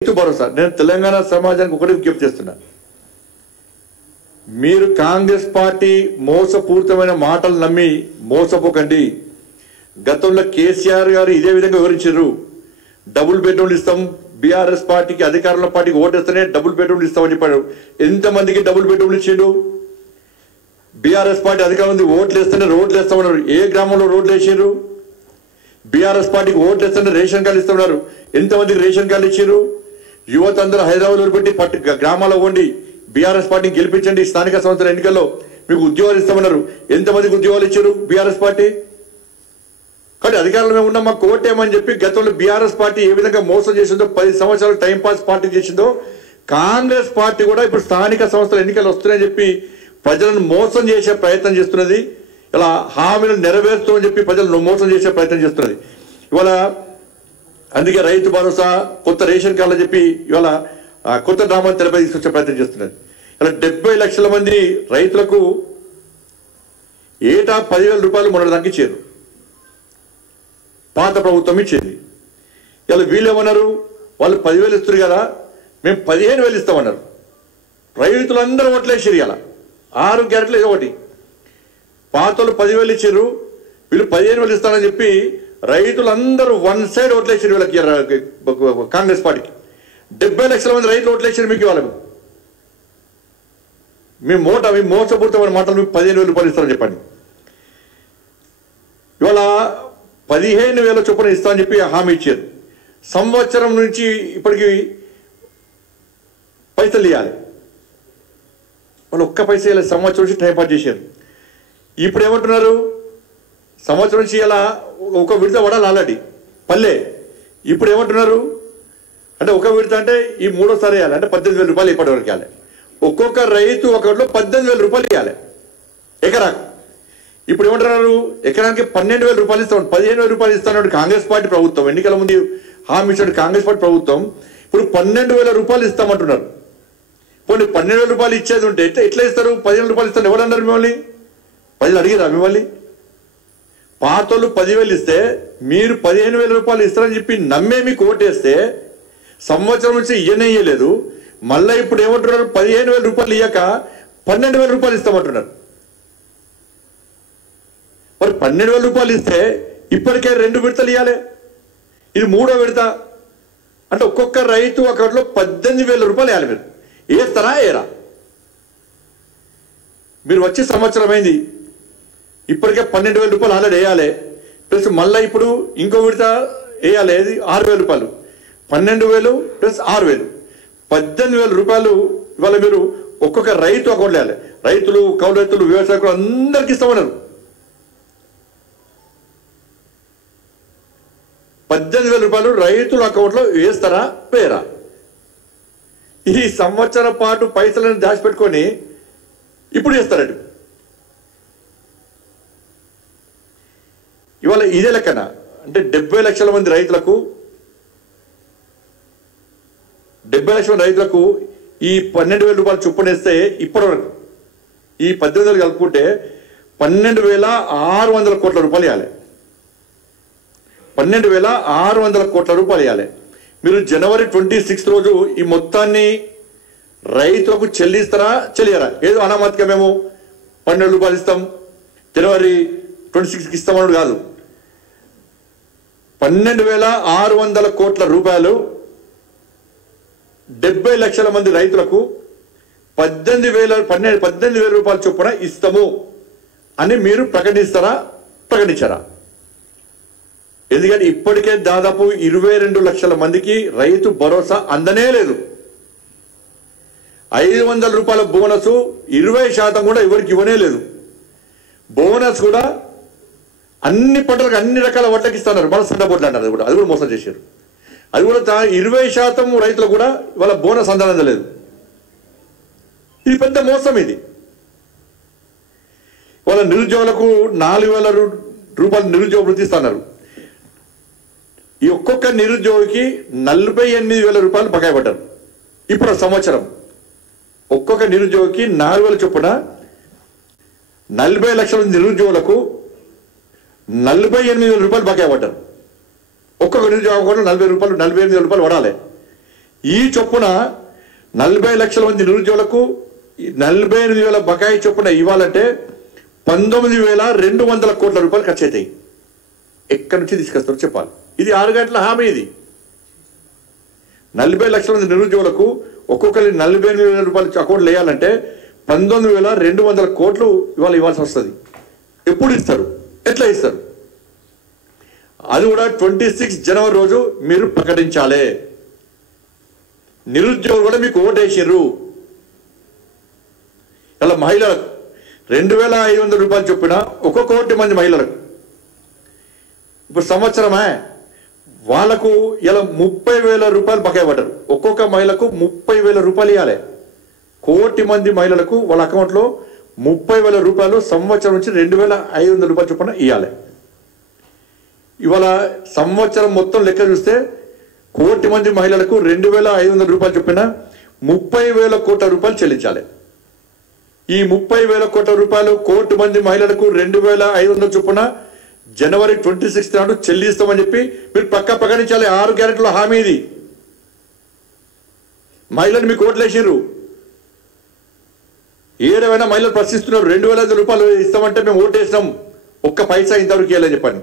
రైతు భరోసా నేను తెలంగాణ సమాజానికి ఒకటి విజ్ఞప్తి చేస్తున్నా. మీరు కాంగ్రెస్ పార్టీ మోసపూరితమైన మాటలు నమ్మి మోసపోకండి. గతంలో కేసీఆర్ గారు ఇదే విధంగా వివరించారు. డబుల్ బెడ్రూమ్లు ఇస్తాం, బీఆర్ఎస్ పార్టీకి అధికారంలో పార్టీకి ఓటేస్తేనే డబుల్ బెడ్రూమ్లు ఇస్తామని చెప్పాడు. ఎంతమందికి డబుల్ బెడ్రూమ్లు ఇచ్చిండు? బీఆర్ఎస్ పార్టీ అధికారం ఉంది, ఓట్లు వేస్తేనే రోడ్లు వేస్తామన్నారు. ఏ గ్రామంలో రోడ్లు వేసారు? బీఆర్ఎస్ పార్టీకి ఓట్లు వేస్తేనే రేషన్ కార్డు ఇస్తున్నారు. ఎంతమందికి రేషన్ కార్డు ఇచ్చారు? యువత అందరూ హైదరాబాద్ పెట్టి గ్రామాల్లో ఉండి బీఆర్ఎస్ పార్టీని గెలిపించండి, స్థానిక సంస్థల ఎన్నికల్లో మీకు ఉద్యోగాలు ఇస్తామన్నారు. ఎంతమందికి ఉద్యోగాలు ఇచ్చారు బీఆర్ఎస్ పార్టీ? కానీ అధికారంలో ఉన్నాం, మాకు ఓటేమని చెప్పి గతంలో బీఆర్ఎస్ పార్టీ ఏ విధంగా మోసం చేసిందో, 10 సంవత్సరాలు టైంపాస్ పార్టీ చేసిందో, కాంగ్రెస్ పార్టీ కూడా ఇప్పుడు స్థానిక సంస్థల ఎన్నికలు వస్తున్నాయని చెప్పి ప్రజలను మోసం చేసే ప్రయత్నం చేస్తున్నది. ఇలా హామీలు నెరవేరుస్తామని చెప్పి ప్రజలను మోసం చేసే ప్రయత్నం చేస్తున్నది. ఇవాళ అందుకే రైతు భరోసా, కొత్త రేషన్ కార్డులు చెప్పి ఇవాళ కొత్త డ్రామాను తెరపై తీసుకొచ్చే ప్రయత్నం చేస్తున్నది. ఇలా 70 లక్షల మంది రైతులకు ఏటా 10,000 రూపాయలు మొన్నటిదాకా ఇచ్చారు. పాత ప్రభుత్వం ఇచ్చేది. ఇలా వీళ్ళు ఏమన్నారు? వాళ్ళు 10,000 ఇస్తారు కదా, మేము 15,000 ఇస్తామన్నారు. రైతులందరూ ఓట్లేసారు. ఇలా 6 గ్యారెంటీలు ఏదో ఒకటి. పాతలు 10,000 ఇచ్చారు, వీళ్ళు 15,000 ఇస్తారని చెప్పి రైతులందరూ వన్ సైడ్ ఓట్లేసారు వీళ్ళకి, కాంగ్రెస్ పార్టీకి. 70 లక్షల మంది రైతులు ఓట్లేసారు మీకు. వాళ్ళకు మీ మోసపూరితమైన మాటలు మీకు 15,000 రూపాయలు ఇస్తారని చెప్పండి. ఇవాళ 15,000 చొప్పున ఇస్తామని చెప్పి హామీ ఇచ్చారు. సంవత్సరం నుంచి ఇప్పటికి పైసలు ఇవ్వాలి. వాళ్ళు ఒక్క పైసా ఇవ్వాలి. సంవత్సరం నుంచి టైం పాస్ చేశారు. ఇప్పుడు ఏమంటున్నారు? సంవత్సరం నుంచి ఇలా ఒక విడత పడాలి ఆల్రెడీ పల్లె. ఇప్పుడు ఏమంటున్నారు అంటే ఒక విడత అంటే ఈ 3వసారి ఇవ్వాలి, అంటే 18,000 రూపాయలు ఇప్పటివరకు ఇవ్వాలి. ఒక్కొక్క రైతు ఒకటిలో 18,000 రూపాయలు ఇవ్వాలి ఎకరాకు. ఇప్పుడు ఏమంటున్నారు? ఎకరానికి 12,000 రూపాయలు ఇస్తాం, 15,000 రూపాయలు ఇస్తాను కాంగ్రెస్ పార్టీ ప్రభుత్వం. ఎన్నికల ముందు హామీ ఇచ్చాడు కాంగ్రెస్ పార్టీ ప్రభుత్వం. ఇప్పుడు 12,000 రూపాయలు ఇస్తామంటున్నారు. పోనీ 12,000 రూపాయలు ఇచ్చేది ఉంటే ఎట్లా ఇస్తారు? 15,000 రూపాయలు ఇస్తారు. ఎవరన్నారు మిమ్మల్ని? ప్రజలు అడిగిరా మిమ్మల్ని? పాతోళ్ళు 10,000 ఇస్తే మీరు 15,000 రూపాయలు ఇస్తారని చెప్పి నమ్మే మీకు ఓటేస్తే సంవత్సరం నుంచి ఇయ్యలేదు. మళ్ళీ ఇప్పుడు ఏమంటున్నారు? 15,000 రూపాయలు ఇయ్యక 12,000 రూపాయలు ఇస్తామంటున్నారు. మరి 12,000 రూపాయలు ఇస్తే ఇప్పటికే 2 విడతలు ఇవ్వాలి, ఇది 3వ విడత. అంటే ఒక్కొక్క రైతు ఒకటిలో 18,000 రూపాయలు ఇవ్వాలి. మీరు వేస్తారా? ఏరా? మీరు వచ్చే సంవత్సరం అయింది, ఇప్పటికే 12,000 రూపాయలు ఆల్రెడీ వేయాలి. ప్లస్ మళ్ళీ ఇప్పుడు ఇంకో విడత వేయాలి, 6,000 రూపాయలు. 12,000 ప్లస్ 6,000, 18,000 రూపాయలు ఇవాళ మీరు ఒక్కొక్క రైతు అకౌంట్ వేయాలి. రైతులు, కౌలు రైతులు, వ్యవసాయకులు అందరికి ఇస్తామన్నారు. 18,000 రూపాయలు రైతుల అకౌంట్లో వేస్తారా? వేయరా? ఈ సంవత్సరం పాటు పైసలను దాచిపెట్టుకొని ఇప్పుడు వేస్తారండి. ఇవాళ ఇదే లెక్కన అంటే 70 లక్షల మంది రైతులకు, 70 లక్షల మంది రైతులకు ఈ 12,000 రూపాయలు చొప్పున వేస్తే ఇప్పటివరకు ఈ 18,000 కలుపుకుంటే 12,600 కోట్ల రూపాయలు ఇవ్వాలి. 12,600 కోట్ల రూపాయలు ఇవ్వాలి. మీరు జనవరి 26 రోజు ఈ మొత్తాన్ని రైతులకు చెల్లిస్తారా? చెల్లియరా? ఏదో అనామతిగా మేము 12 రూపాయలు ఇస్తాం, జనవరి 26కి ఇస్తామన్నాడు కాదు. 12,600 కోట్ల రూపాయలు 70 లక్షల మంది రైతులకు 18,000 రూపాయల చొప్పున ఇస్తాము అని మీరు ప్రకటిస్తారా? ప్రకటించారా? ఎందుకంటే ఇప్పటికే దాదాపు 22 లక్షల మందికి రైతు భరోసా అందనే లేదు. 500 రూపాయల బోనస్ 20% కూడా ఎవరికి ఇవ్వనే లేదు. బోనస్ కూడా అన్ని పంటలకు అన్ని రకాల వడ్లకి ఇస్తున్నారు. మన సన్న బొడ్లు అంటారు, అది కూడా మోసం చేశారు. అది కూడా 20% రైతులకు కూడా వాళ్ళ బోనస్ అందలేదు. ఇది పెద్ద మోసం. ఇది వాళ్ళ నిరుద్యోగులకు 4,000 రూపాయలు నిరుద్యోగ వృత్తి ఇస్తున్నారు. ఈ ఒక్కొక్క నిరుద్యోగికి 48,000 రూపాయలు బకాయి పడ్డారు. ఇప్పుడు సంవత్సరం ఒక్కొక్క నిరుద్యోగికి 4,000 చొప్పున 40 లక్షల నిరుద్యోగులకు 48,000 రూపాయలు బకాయి పడ్డారు. ఒక్కొక్క నిరుద్యోగం కూడా 40 రూపాయలు 48,000 రూపాయలు పడాలి. ఈ చొప్పున 40 లక్షల మంది నిరుద్యోగులకు 48,000 బకాయి చొప్పున ఇవ్వాలంటే 19,200 కోట్ల రూపాయలు ఖర్చు అవుతాయి. ఎక్కడి నుంచి తీసుకొస్తారో చెప్పాలి. ఇది 6 గంటల హామీ. ఇది 40 లక్షల మంది నిరుద్యోగులకు ఒక్కొక్కరి 48,000 రూపాయలు అకౌంట్లు వేయాలంటే 19,200 కోట్లు ఇవాళ ఇవ్వాల్సి వస్తుంది. ఎప్పుడు ఇస్తారు, ఎట్లా ఇస్తారు? అది కూడా 26 జనవరి రోజు మీరు ప్రకటించాలి. నిరుద్యోగులు కూడా మీకు ఓటేసారు. ఇలా మహిళలకు 2,500 రూపాయలు చొప్పున ఒక్కొక్క 1 మంది మహిళలకు ఇప్పుడు సంవత్సరమే వాళ్ళకు ఇలా 30,000 రూపాయలు బకాయి పడ్డారు. ఒక్కొక్క మహిళకు 30,000 రూపాయలు ఇవ్వాలి. 1 మంది మహిళలకు వాళ్ళ అకౌంట్లో 30,000 రూపాయలు సంవత్సరం నుంచి 2,500 రూపాయలు చొప్పున ఇవ్వాలి. ఇవాళ సంవత్సరం మొత్తం లెక్క చూస్తే 1 మంది మహిళలకు 2,500 రూపాయలు చొప్పున 30,000 కోట్ల రూపాయలు చెల్లించాలి. ఈ 30,000 కోట్ల రూపాయలు 1 మంది మహిళలకు 2,500 చొప్పున జనవరి 26 నాడు చెల్లిస్తామని చెప్పి మీరు పక్కా ప్రకటించాలి. 6 గ్యారెంటీల హామీ ఇది. మహిళలు మీకు ఓట్లేసారు. ఏడవైనా మహిళలు ప్రశ్నిస్తున్నారు. 2,500 రూపాయలు ఇస్తామంటే మేము ఓటేసినాం, ఒక్క పైసా ఇంతవరకు ఇవ్వాలని చెప్పండి.